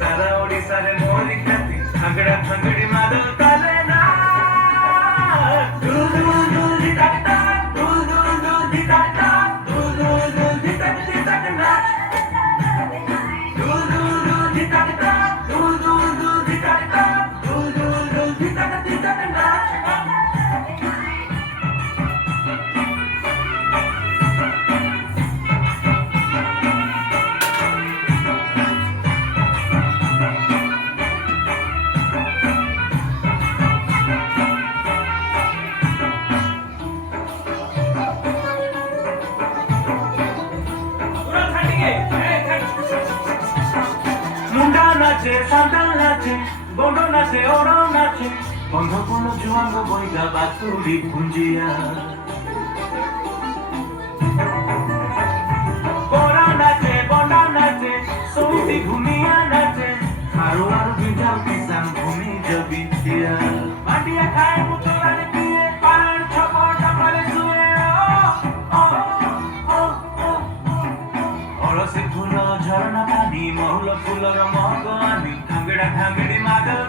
सारा ओडिसा रे मोरी ख्याति भांगड़ा भांगड़ी मादल ताले ना दू दू दू दी टाटा दू दू दू दी टाटा दू दू दू दी टाटा ना दू दू दू दी टाटा दू दू दू दी टाटा दू दू दू दी टाटा ना मुंडा नाचे सांडल नाचे गोंडो नाचे ओरो नाचे बंध कोनो जुआंग बइगा बातुड़ी भुंजिया गोरा नाचे बोंडा नाचे सोती भूमिया नाचे खारुआर बिंजाव किसान भूमि जबितिया माटिया खाए मुतलाने पिए पारण छपटा मारे सुए से फूल झरना पानी महुल फूलर महक आनी भांगड़ा भांगड़ी मादल